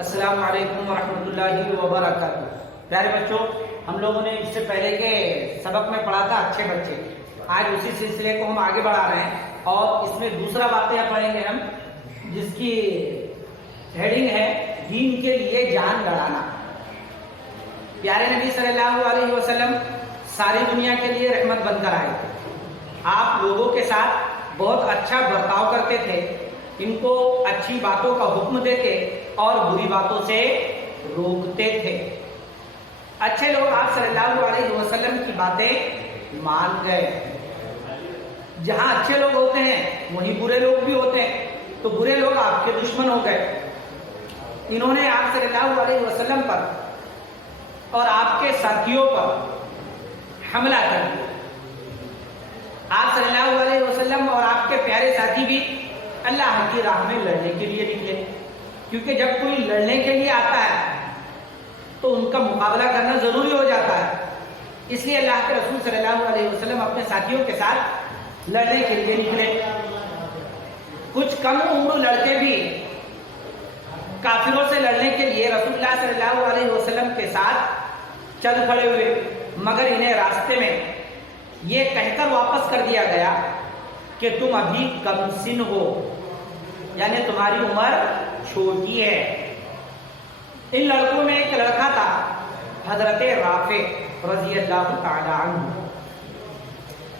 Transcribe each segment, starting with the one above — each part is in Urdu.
السلام علیکم ورحمۃ اللہ وبرکاتہ۔ پیارے بچوں، ہم لوگوں نے اس سے پہلے کے سبق میں پڑھا تھا اچھے بچے۔ آج اسی سلسلے کو ہم آگے بڑھا رہے ہیں اور اس میں دوسرا واقعہ پڑھیں گے ہم، جس کی ہیڈنگ ہے دین کے لیے جان لڑانا۔ پیارے نبی صلی اللہ علیہ وسلم ساری دنیا کے لیے رحمت بن کر آئے تھے۔ آپ لوگوں کے ساتھ بہت اچھا برتاؤ کرتے تھے، ان کو اچھی باتوں کا حکم دیتے اور بری باتوں سے روکتے تھے۔ اچھے لوگ آپ صلی اللہ علیہ وسلم کی باتیں مان گئے۔ جہاں اچھے لوگ ہوتے ہیں وہیں برے لوگ بھی ہوتے ہیں، تو برے لوگ آپ کے دشمن ہو گئے۔ انہوں نے آپ صلی اللہ علیہ وسلم پر اور آپ کے ساتھیوں پر حملہ کر دیا۔ آپ صلی اللہ علیہ وسلم اور آپ کے پیارے ساتھی بھی اللہ کی راہ میں لڑنے کے لیے نکلے، کیونکہ جب کوئی لڑنے کے لیے آتا ہے تو ان کا مقابلہ کرنا ضروری ہو جاتا ہے۔ اس لیے اللہ کے رسول صلی اللہ علیہ وسلم اپنے ساتھیوں کے ساتھ لڑنے کے لیے نکلے۔ کچھ کم عمر لڑکے بھی کافروں سے لڑنے کے لیے رسول اللہ صلی اللہ علیہ وسلم کے ساتھ چل کھڑے ہوئے، مگر انہیں راستے میں یہ کہہ کر واپس کر دیا گیا کہ تم ابھی کم سن ہو، یعنی تمہاری عمر چھوٹی ہے۔ ان لڑکوں میں ایک لڑکا تھا حضرت رافع رضی اللہ تعالی عنہ۔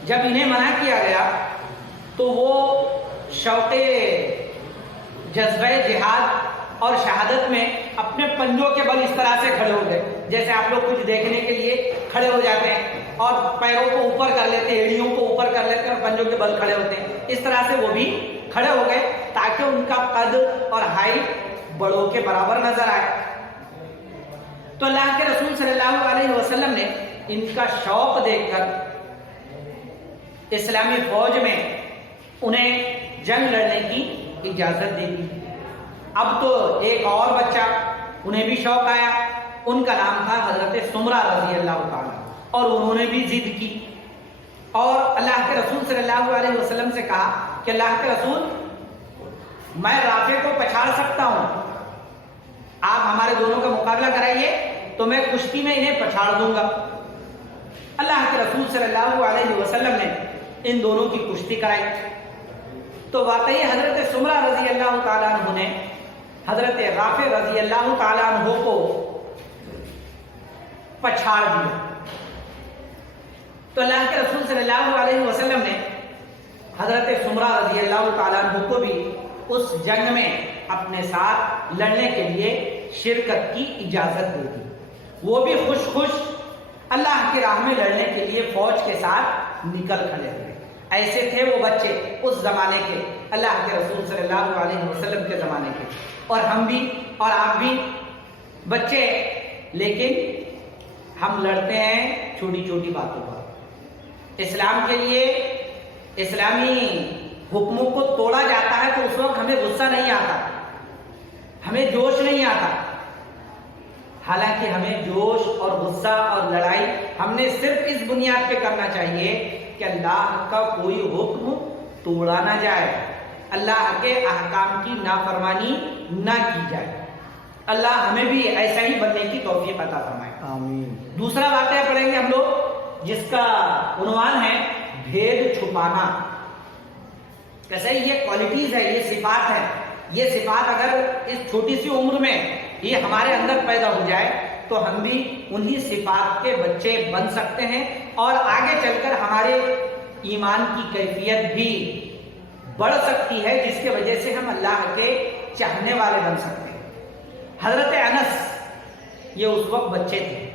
جب انہیں منع کیا گیا تو وہ شوق جذبہ جہاد اور شہادت میں اپنے پنجوں کے بل اس طرح سے کھڑے ہو گئے، جیسے آپ لوگ کچھ دیکھنے کے لیے کھڑے ہو جاتے ہیں اور پیروں کو اوپر کر لیتے ہیں، ایڑیوں کو اوپر کر لیتے ہیں اور پنجوں کے بل کھڑے ہوتے ہیں۔ اس طرح سے وہ بھی کھڑے ہو گئے تاکہ ان کا قد اور ہائٹ بڑوں کے برابر نظر آئے۔ تو اللہ کے رسول صلی اللہ علیہ وسلم نے ان کا شوق دیکھ کر اسلامی فوج میں انہیں جنگ لڑنے کی اجازت دے دی۔ اب تو ایک اور بچہ انہیں بھی شوق آیا، ان کا نام تھا حضرت سمرہ رضی اللہ تعالیٰ، اور انہوں نے بھی ضد کی اور اللہ کے رسول صلی اللہ علیہ وسلم سے کہا کہ اللہ کے رسول، میں رافع کو پچھاڑ سکتا ہوں، آپ ہمارے دونوں کا مقابلہ کرائیے تو میں کشتی میں انہیں پچھاڑ دوں گا۔ اللہ کے رسول صلی اللہ علیہ وسلم نے ان دونوں کی کشتی کرائی تو واقعی حضرت سمرہ رضی اللہ تعالیٰ عنہ نے حضرت رافع رضی اللہ تعالیٰ عنہ کو پچھاڑ دیا۔ تو اللہ کے رسول صلی اللہ علیہ وسلم نے حضرت سمرہ رضی اللہ تعالیٰ عنہ کو بھی اس جنگ میں اپنے ساتھ لڑنے کے لیے شرکت کی اجازت دے دی۔ وہ بھی خوش خوش اللہ کی راہ میں لڑنے کے لیے فوج کے ساتھ نکل کھڑے ہوئے۔ ایسے تھے وہ بچے اس زمانے کے، اللہ کے رسول صلی اللہ علیہ وسلم کے زمانے کے، اور ہم بھی اور آپ بھی بچے، لیکن ہم لڑتے ہیں چھوٹی چھوٹی باتوں پر۔ اسلام کے لیے اسلامی حکموں کو توڑا جاتا ہے تو اس وقت ہمیں غصہ نہیں آتا، ہمیں جوش نہیں آتا، حالانکہ ہمیں جوش اور غصہ اور لڑائی ہم نے صرف اس بنیاد پہ کرنا چاہیے کہ اللہ کا کوئی حکم توڑا نہ جائے، اللہ کے احکام کی نافرمانی نہ کی جائے۔ اللہ ہمیں بھی ایسا ہی بننے کی توفیق عطا فرمائے، آمین۔ دوسرا واقعہ پڑھیں گے ہم لوگ، جس کا عنوان ہے بھید چھپانا۔ کیسے یہ کوالٹیز ہے، یہ صفات ہے، یہ صفات اگر اس چھوٹی سی عمر میں یہ ہمارے اندر پیدا ہو جائے تو ہم بھی انہی صفات کے بچے بن سکتے ہیں اور آگے چل کر ہمارے ایمان کی کیفیت بھی بڑھ سکتی ہے، جس کی وجہ سے ہم اللہ کے چاہنے والے بن سکتے ہیں۔ حضرت انس یہ اس وقت بچے تھے،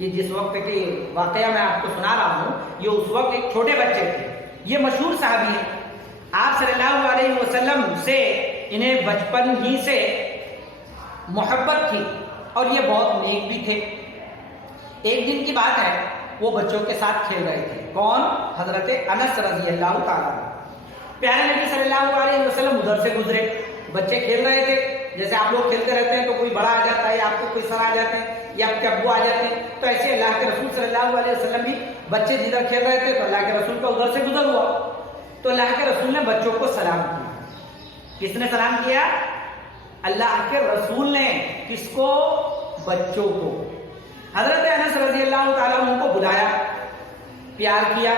یہ جس وقت کے واقعہ میں آپ کو سنا رہا ہوں یہ اس وقت ایک چھوٹے بچے تھے۔ یہ مشہور صحابی ہیں، آپ صلی اللہ علیہ وسلم سے انہیں بچپن ہی سے محبت تھی اور یہ بہت نیک بھی تھے۔ ایک دن کی بات ہے، وہ بچوں کے ساتھ کھیل رہے تھے۔ کون؟ حضرت انس رضی اللہ تعالیٰ۔ پیارے نبی صلی اللہ علیہ وسلم ادھر سے گزرے، بچے کھیل رہے تھے، جیسے آپ لوگ کھیلتے رہتے ہیں تو کوئی بڑا آ جاتا ہے یا آپ کو کوئی سر آ جاتے ہیں یا آپ کے ابو آ جاتے ہیں، تو ایسے اللہ کے رسول صلی اللہ علیہ وسلم بھی بچے جدھر کھیل رہے تھے تو اللہ کے رسول کا ادھر سے گزر ہوا تو اللہ کے رسول نے بچوں کو سلام کیا۔ کس نے سلام کیا؟ اللہ کے رسول نے کس کو؟ بچوں کو۔ حضرت انس رضی اللہ تعالیٰ عنہ کو بلایا، پیار کیا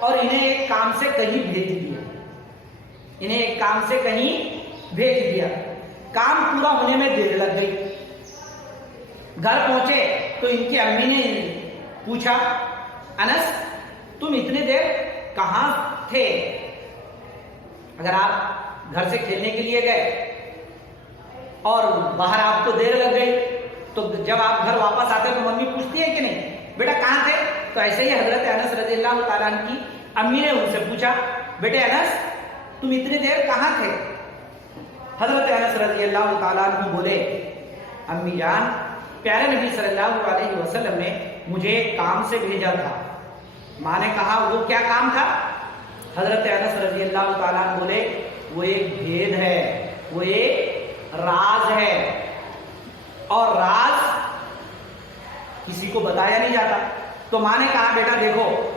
اور انہیں ایک کام سے کہیں بھیج دیا، انہیں ایک کام سے کہیں بھیج دیا۔ کام پورا ہونے میں دیر لگ گئی۔ گھر پہنچے تو ان کی امی نے پوچھا، انس تم اتنے دیر کہاں تھے؟ اگر آپ گھر سے کھیلنے کے لیے گئے اور باہر آپ کو دیر لگ گئی تو جب آپ گھر واپس آتے تو ممی پوچھتی ہے کہ نہیں بیٹا کہاں تھے؟ تو ایسے ہی حضرت انس رضی اللہ تعالیٰ عنہ کی امی نے ان سے پوچھا، بیٹے انس تم اتنی دیر کہاں تھے؟ حضرت انس رضی اللہ تعالیٰ عنہ بولے، امی جان پیارے نبی صلی اللہ علیہ وسلم نے مجھے ایک کام سے بھیجا تھا۔ ماں نے کہا وہ کیا کام تھا؟ حضرت انس رضی اللہ تعالیٰ عنہ بولے وہ ایک بھید ہے، وہ ایک راز ہے، اور راز کسی کو بتایا نہیں جاتا۔ تو ماں نے کہا بیٹا دیکھو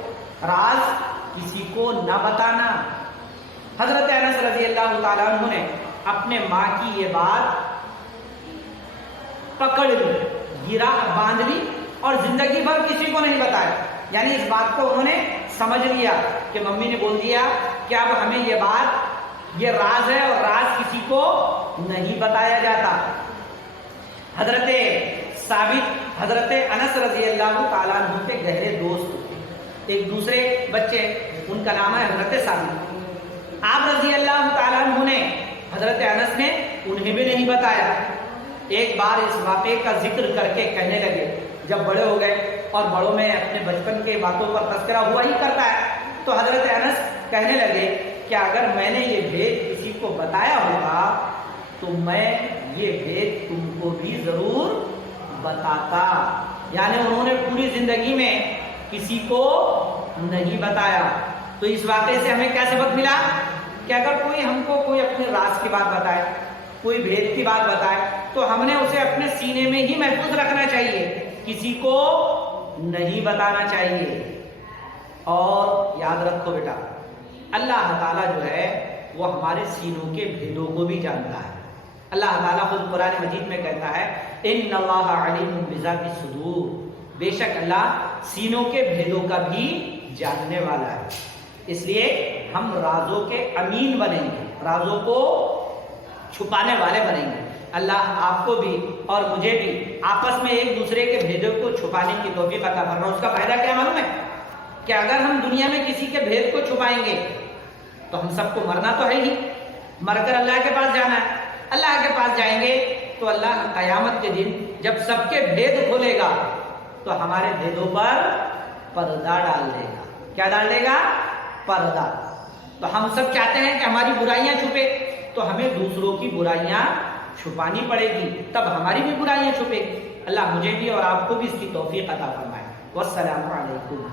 راز کسی کو نہ بتانا۔ حضرت انس رضی اللہ تعالیٰ عنہ نے اپنے ماں کی یہ بات پکڑ لی، گرا باندھ لی اور زندگی بھر کسی کو نہیں بتایا۔ یعنی اس بات کو انہوں نے سمجھ لیا کہ ممی نے بول دیا کہ اب ہمیں یہ بات یہ راز ہے اور راز کسی کو نہیں بتایا جاتا۔ حضرت ثابت حضرت انس رضی اللہ تعالیٰ عنہ کے گہرے دوست، ایک دوسرے بچے ان کا نام ہے حضرت ثابت۔ آپ رضی اللہ تعالیٰ عنہ نے حضرت انس نے انہیں بھی نہیں بتایا۔ ایک بار اس واقعے کا ذکر کر کے کہنے لگے، جب بڑے ہو گئے اور بڑوں میں اپنے بچپن کے باتوں پر تذکرہ ہوا ہی کرتا ہے، تو حضرت انس کہنے لگے کہ اگر میں نے یہ بھید کسی کو بتایا ہوگا تو میں یہ بھید تم کو بھی ضرور بتاتا۔ یعنی انہوں نے پوری زندگی میں کسی کو نہیں بتایا۔ تو اس واقعے سے ہمیں کیا سبق ملا کہ اگر کوئی ہم کو کوئی اپنے راز کی بات بتائے، کوئی بھید کی بات بتائے تو ہم نے اسے اپنے سینے میں ہی محفوظ رکھنا چاہیے، کسی کو نہیں بتانا چاہیے۔ اور یاد رکھو بیٹا اللہ تعالیٰ جو ہے وہ ہمارے سینوں کے بھیدوں کو بھی جانتا ہے۔ اللہ تعالیٰ خود قرآن مجید میں کہتا ہے ان اللہ علیم بذات الصدور، بے شک اللہ سینوں کے بھیدوں کا بھی جاننے والا ہے۔ اس لیے ہم رازوں کے امین بنیں گے، رازوں کو چھپانے والے بنیں گے۔ اللہ آپ کو بھی اور مجھے بھی آپس میں ایک دوسرے کے بھیدوں کو چھپانے کی توفیق عطا فرمائے۔ اس کا فائدہ کیا معلوم ہے کہ اگر ہم دنیا میں کسی کے بھید کو چھپائیں گے تو ہم سب کو مرنا تو ہے ہی، مر کر اللہ کے پاس جانا ہے۔ اللہ کے پاس جائیں گے تو اللہ قیامت کے دن جب سب کے بھید کھولے گا تو ہمارے بھیدوں پر پردہ ڈال دے گا۔ کیا ڈال دے گا؟ پردہ۔ تو ہم سب چاہتے ہیں کہ ہماری برائیاں چھپے، تو ہمیں دوسروں کی برائیاں چھپانی پڑے گی، تب ہماری بھی برائیاں چھپے گی۔ اللہ مجھے بھی اور آپ کو بھی اس کی توفیق عطا فرمائے۔ والسلام علیکم۔